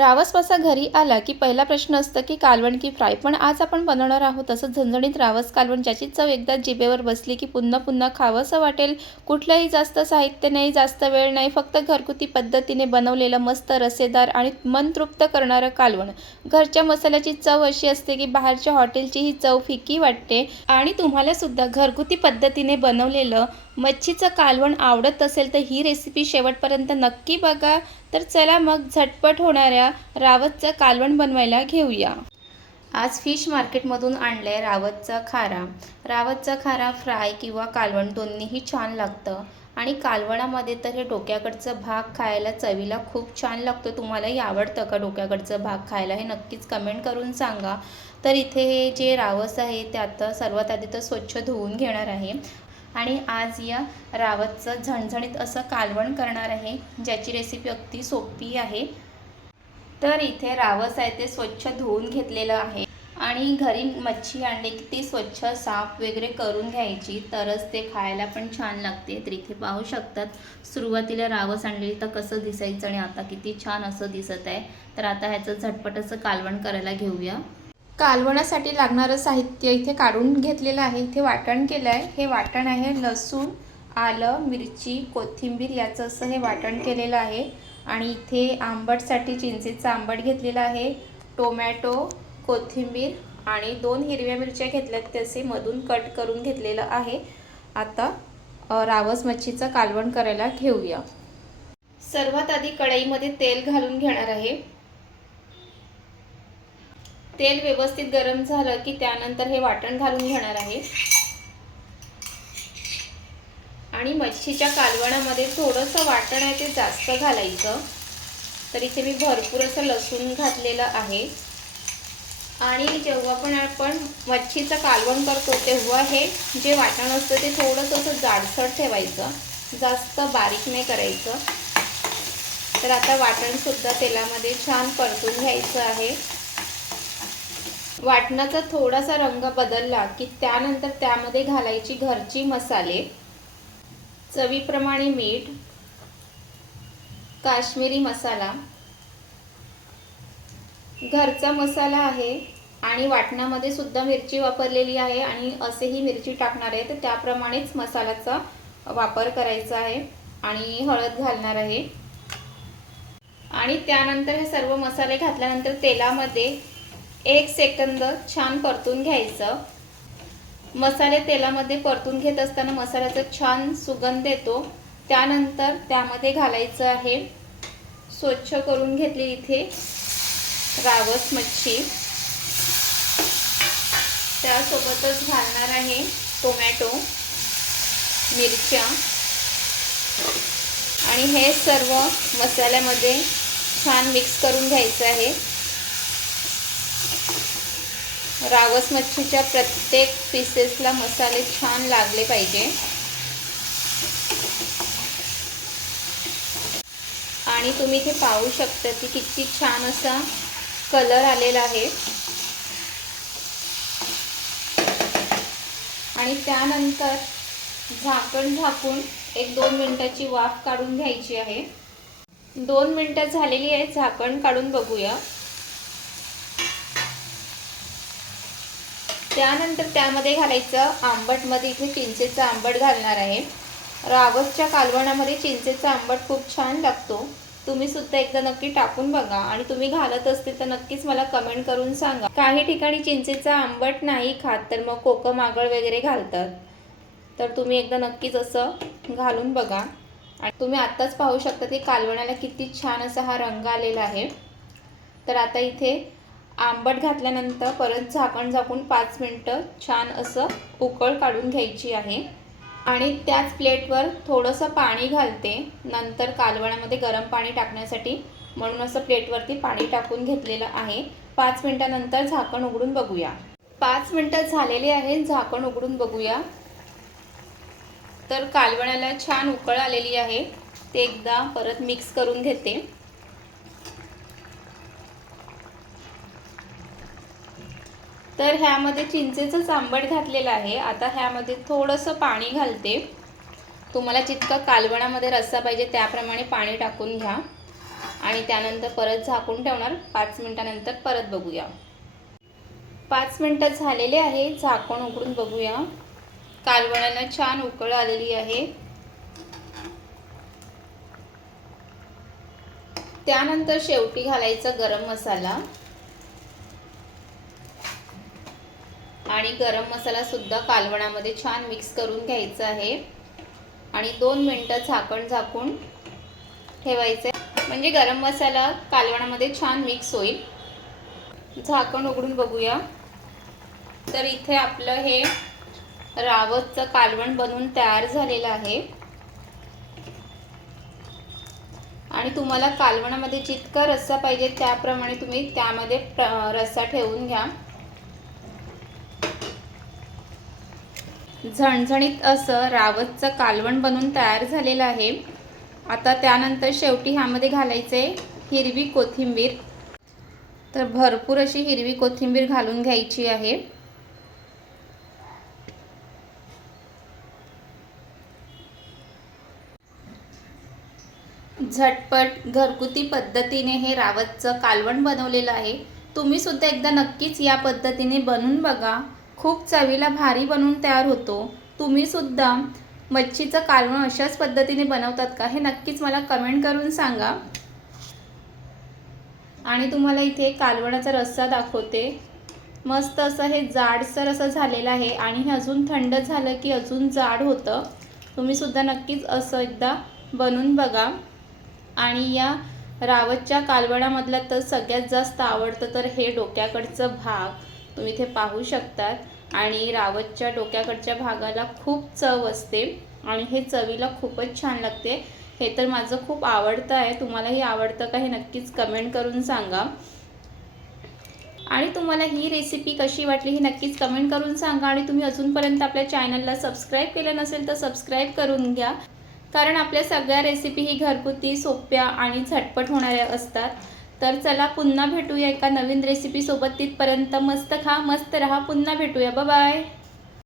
रावस मासा घरी आला की पहिला प्रश्न असतो की कालवण की फ्राय. पण आज आपण बनवणार आहोत तसंच झणझणीत रावस कालवण, ज्याची चव एकदा जिभेवर बसली की पुन्हा पुन्हा खावंसं वाटेल. कुठलंही जास्त साहित्य नाही, जास्त वेळ नाही, फक्त घरगुती पद्धतीने बनवलेलं मस्त रसेदार आणि मन तृप्त करणारं कालवण. घरच्या मसाल्याची चव अशी असते की बाहेरच्या हॉटेलची ही चव फिकी वाटते. आणि तुम्हाला सुद्धा घरगुती पद्धतीने बनवलेलं मच्छीचं कालवण आवडत असेल तर ही रेसिपी शेवटपर्यंत नक्की बघा. तर चला मग झटपट होणाऱ्या रावसचं कालवण बनवायला घेऊया. आज फिश मार्केटमधून आणलंय रावसचा खारा. रावसचा खारा फ्राय किंवा कालवण दोन्हीही छान लागतं. आणि कालवणामध्ये तर हे डोक्याकडचं भाग खायला चवीला खूप छान लागतो. तुम्हालाही आवडतं का डोक्याकडचं भाग खायला? हे नक्कीच कमेंट करून सांगा. तर इथे हे जे रावस आहे ते आता सर्वात आधी तर स्वच्छ धुवून घेणार आहे. आणि आज या रावसचं झणझणीत असं कालवण करणार आहे, ज्याची रेसिपी अगदी सोपी आहे. तर इथे रावस आहे ते स्वच्छ धुवून घेतलेलं आहे. आणि घरी मच्छी आणली की ती स्वच्छ साफ वगैरे करून घ्यायची, तरच ते खायला पण छान लागते. तर इथे पाहू शकतात सुरुवातीला रावस आणलेली तर कसं दिसायचं आणि आता किती छान असं दिसत आहे. तर आता ह्याचं झटपट असं कालवण करायला घेऊया. कालवणासाठी लागणारं साहित्य इथे काढून घेतलेलं आहे. इथे वाटण केलं आहे. हे वाटण आहे लसूण, आलं, मिरची, कोथिंबीर याचं असं हे वाटण केलेलं आहे. आणि इथे आंबटसाठी चिंचेचं आंबट घेतलेलं आहे, टोमॅटो, कोथिंबीर आणि 2 हिरव्या मिरच्या घेतल्यात, त्याचे मधून कट करून घेतलेलं आहे. आता रावस मच्छीचं कालवण करायला घेऊया. सर्वात आधी कढईमध्ये तेल घालून घेणार आहे. तेल व्यवस्थित गरम झालं की त्यानंतर हे वाटण घालून घेणार आहे. आणि मच्छीच्या कालवणामध्ये थोडंसं वाटण आहे ते जास्त घालायचं. तर इथे मी भरपूर असं लसूण घातलेलं आहे. आणि जेव्हा पण आपण मच्छीचं कालवण करतो तेव्हा हे जे वाटण असतं ते थोडंसं असं जाडसर ठेवायचं, जास्त बारीक नाही करायचं. तर आता वाटणसुद्धा तेलामध्ये छान परतून घ्यायचं आहे. वाटणाचा थोडासा रंग बदलला की त्यानंतर त्यामध्ये घालायची घरची मसाले, चवीप्रमाणे मीठ, काश्मीरी मसाला, घरचा मसाला आहे. आणि वाटणामध्ये सुद्धा मिरची वापरलेली आहे आणि असेही मिरची टाकणार आहे, तर त्याप्रमाणेच मसाल्याचा वापर करायचा आहे. आणि हळद घालणार आहे. आणि त्यानंतर हे सर्व मसाले घातल्यानंतर तेलामध्ये 1 सेकंद छान परतून घ्यायचं. मसाले तेलामध्ये परतून घेत असताना मसाल्याचा छान सुगंध येतो. त्यानंतर त्यामध्ये घालायचं आहे स्वच्छ करून घेतली इथे रावस मच्छी. त्यासोबतच घालणार आहे टोमॅटो, मिरच्या आणि हे सर्व मसाल्यामध्ये छान मिक्स करून घ्यायचं आहे. रावस मच्छीच्या प्रत्येक पीसेसला मसाले छान लागले पाहिजे. आणि तुम्ही इथे पाहू शकता की किती छान असा कलर आलेला आहे. आणि त्यानंतर झाकण झाकून 1-2 मिनिटाची वाफ काढून घ्यायची आहे. 2 मिनिटं झालेली आहे. झाकण काढून बघूया. त्यानंतर त्यामध्ये घालायचं आंबटमध्ये इथे चिंचेचं आंबट घालणार आहे. रावसच्या कालवणामध्ये चिंचेचा आंबट खूप छान लागतो. तुम्ही सुद्धा एकदा नक्की टाकून बघा. आणि तुम्ही घालत असतील तर नक्कीच मला कमेंट करून सांगा. काही ठिकाणी चिंचेचा आंबट नाही खात तर मग कोकम आगळ वगैरे घालतात. तर तुम्ही एकदा नक्कीच असं घालून बघा. आणि तुम्ही आत्ताच पाहू शकता की कालवणाला किती छान असा हा रंग आलेला आहे. तर आता इथे आंबट घातल्यानंतर परत झाकण झाकून 5 मिनिटं छान असं उकळ काढून घ्यायची आहे. आणि त्याच प्लेटवर थोडंसं पाणी घालते नंतर कालवणामध्ये गरम पाणी टाकण्यासाठी, म्हणून असं प्लेटवरती पाणी टाकून घेतलेलं आहे. 5 मिनिटानंतर झाकण उघडून बघूया. 5 मिनिटं झालेली आहे. झाकण उघडून बघूया. तर कालवणाला छान उकळ आलेली आहे. ते एकदा परत मिक्स करून घेते. तर ह्यामध्ये चिंचेचंच आंबट घातलेलं आहे. आता ह्यामध्ये थोडंसं पाणी घालते. तुम्हाला जितका कालवणामध्ये रस्सा पाहिजे त्याप्रमाणे पाणी टाकून घ्या. आणि त्यानंतर परत झाकून ठेवणार. 5 मिनिटानंतर परत बघूया. 5 मिनिटं झालेले आहे. झाकण उघडून बघूया. कालवणाला छान उकळ आलेली आहे. त्यानंतर शेवटी घालायचा गरम मसाला आणि गरम मसाला सुद्धा कालवणामध्ये छान मिक्स करून घ्यायचा आहे आणि 2 मिनिटं झाकण झाकून ठेवायचे, म्हणजे गरम मसाला कालवणामध्ये छान मिक्स होईल. झाकण उघडून बघूया. तर इथे आपलं हे रावसचं कालवण बनवून तयार झालेलं आहे आणि तुम्हाला कालवणामध्ये जितका रस्सा पाहिजे त्याप्रमाणे तुम्ही त्यामध्ये रस्सा ठेवून घ्या. झणझणीत असं रावसचं कालवण बनवून तयार झालेलं आहे. आता त्यानंतर शेवटी ह्यामध्ये घालायचे हिरवी कोथिंबीर. तर भरपूर अशी हिरवी कोथिंबीर घालून घ्यायची आहे. झटपट घरगुती पद्धतीने हे रावसचं कालवण बनवलेलं आहे. तुम्ही सुद्धा एकदा नक्कीच या पद्धतीने बनवून बघा. खूप चवीला भारी बनवून तयार होतो. तुम्ही सुद्धा मच्छीचं कालवण अशाच पद्धतीने बनवतात का हे नक्कीच मला कमेंट करून सांगा. आणि तुम्हाला इथे कालवणाचा रस्सा दाखवते. मस्त असं हे जाडसर असं झालेलं आहे आणि हे अजून थंड झालं की अजून जाड होतं. तुम्ही सुद्धा नक्कीच असं एकदा बनवून बघा. आणि या रावसच्या कालवणामधला तर सगळ्यात जास्त आवडतं तर हे डोक्याकडचं भाग तुम्ही इथे पाहू शकतात आणि रावसच्या डोक्याकडच्या भागाला खूप चव असते आणि हे चवीला खूपच छान लागते. हे तर माझं खूप आवडतं आहे. तुम्हालाही आवडतं का हे नक्कीच कमेंट करून सांगा. आणि तुम्हाला ही रेसिपी कशी वाटली हे नक्कीच कमेंट करून सांगा. आणि तुम्ही अजूनपर्यंत आपल्या चॅनलला सबस्क्राईब केलं नसेल तर सबस्क्राईब करून घ्या, कारण आपल्या सगळ्या रेसिपी ही घरगुती, सोप्या आणि झटपट होणाऱ्या असतात. तर चला पुन्हा भेटूया एका नवीन रेसिपीसोबत. तिथपर्यंत मस्त खा, मस्त रहा. पुन्हा भेटूया. Bye bye.